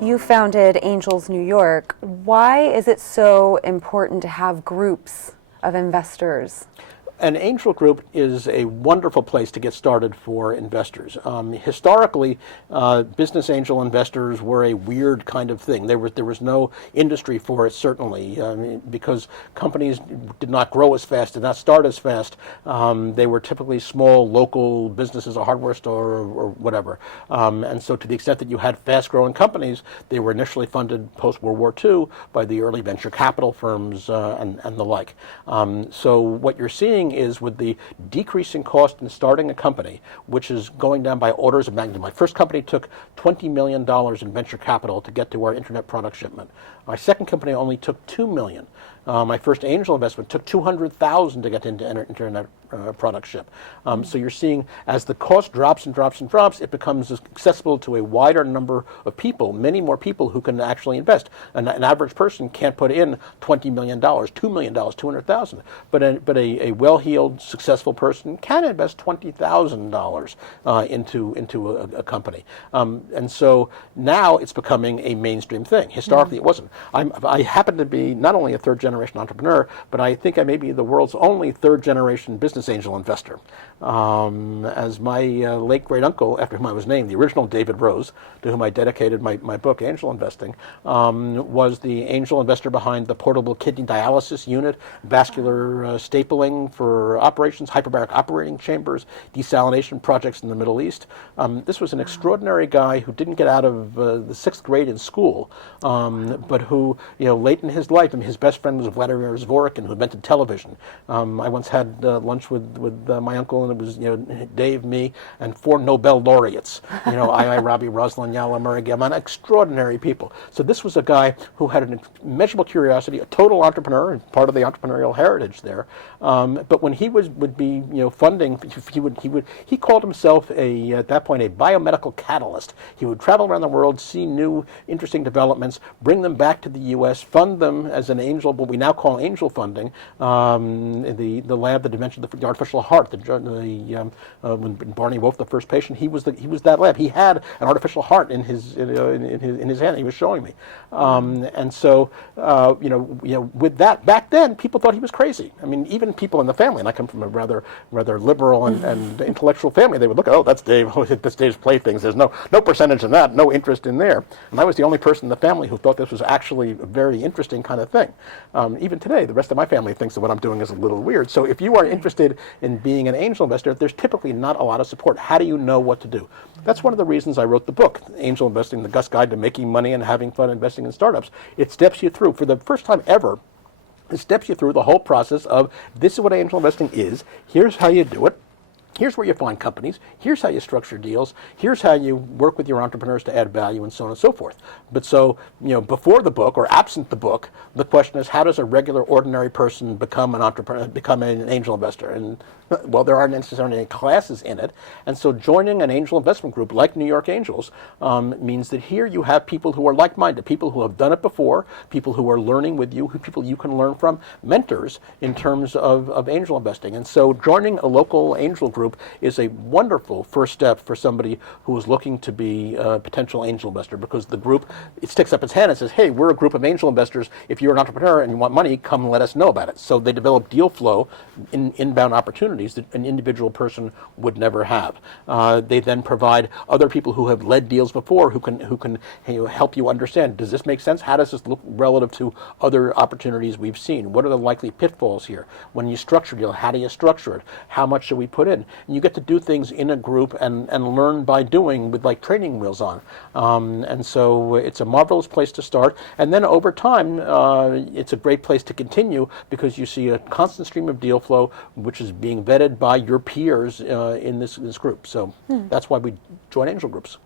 You founded Angels New York. Why is it so important to have groups of investors? An angel group is a wonderful place to get started for investors. Historically, business angel investors were a weird kind of thing. There was no industry for it, certainly, because companies did not grow as fast, did not start as fast. They were typically small local businesses, a hardware store or whatever. And so to the extent that you had fast-growing companies, they were initially funded post-World War II by the early venture capital firms and the like. So what you're seeing is with the decreasing cost in starting a company, which is going down by orders of magnitude. My first company took $20 million in venture capital to get to our internet product shipment. My second company only took $2 million. My first angel investment took $200,000 to get into internet product ship. So you're seeing as the cost drops and drops and drops, it becomes accessible to a wider number of people, many more people who can actually invest. An average person can't put in $20 million, $2 million, $200,000, but a well-heeled, successful person can invest $20,000 into a company. And so now it's becoming a mainstream thing. Historically, it wasn't. I happen to be not only a third-generation entrepreneur, but I think I may be the world's only third-generation business angel investor. As my late great-uncle, after whom I was named, the original David Rose, to whom I dedicated my book, Angel Investing, was the angel investor behind the portable kidney dialysis unit, vascular stapling for operations, hyperbaric operating chambers, desalination projects in the Middle East. This was an extraordinary guy who didn't get out of the sixth grade in school, but who, late in his life, his best friend was Vladimir Zworykin, who invented television. I once had lunch with my uncle, and it was Dave, me, and 4 Nobel laureates. I, Rabi, Rosalind Yala, Murray Gell-Mann, extraordinary people. So this was a guy who had an immeasurable curiosity, a total entrepreneur, and part of the entrepreneurial heritage there. But when he would be funding, he called himself at that point a biomedical catalyst. He would travel around the world, see new interesting developments, bring them back to the U.S., fund them as an angel, what we now call angel funding. The lab that invented the artificial heart, when Barney Wolf, the first patient, he was that lab. He had an artificial heart in his hand. He was showing me, and so with that, back then people thought he was crazy. Even people in the family, and I come from a rather liberal and intellectual family, they would look at, oh, that's Dave. Oh, that's Dave's playthings. There's no percentage in that, no interest in there. And I was the only person in the family who thought this was actually a very interesting kind of thing. Even today, the rest of my family thinks that what I'm doing is a little weird. So if you are interested in being an angel investor, there's typically not a lot of support. How do you know what to do? That's one of the reasons I wrote the book, Angel Investing, the Gust Guide to Making Money and Having Fun Investing in Startups. It steps you through, for the first time ever, it steps you through the whole process of this is what angel investing is, here's how you do it, here's where you find companies, here's how you structure deals, here's how you work with your entrepreneurs to add value, and so on and so forth. But so, before the book, or absent the book, the question is, how does a regular, ordinary person become an entrepreneur, become an angel investor? And, well, there aren't necessarily any classes in it. And so joining an angel investment group like New York Angels means that here you have people who are like-minded, people who have done it before, people who are learning with you, people you can learn from, mentors in terms of angel investing. And so joining a local angel group is a wonderful first step for somebody who is looking to be a potential angel investor, because the group, it sticks up its hand and says, hey, we're a group of angel investors. If you're an entrepreneur and you want money, come and let us know about it. So they develop deal flow, inbound opportunities that an individual person would never have. They then provide other people who have led deals before who can help you understand, does this make sense? How does this look relative to other opportunities we've seen? What are the likely pitfalls here? When you structure a deal, how do you structure it? How much should we put in? And you get to do things in a group and learn by doing with like training wheels on. And so it's a marvelous place to start. And then over time, it's a great place to continue because you see a constant stream of deal flow, which is being vetted by your peers in this group. So that's why we join angel groups.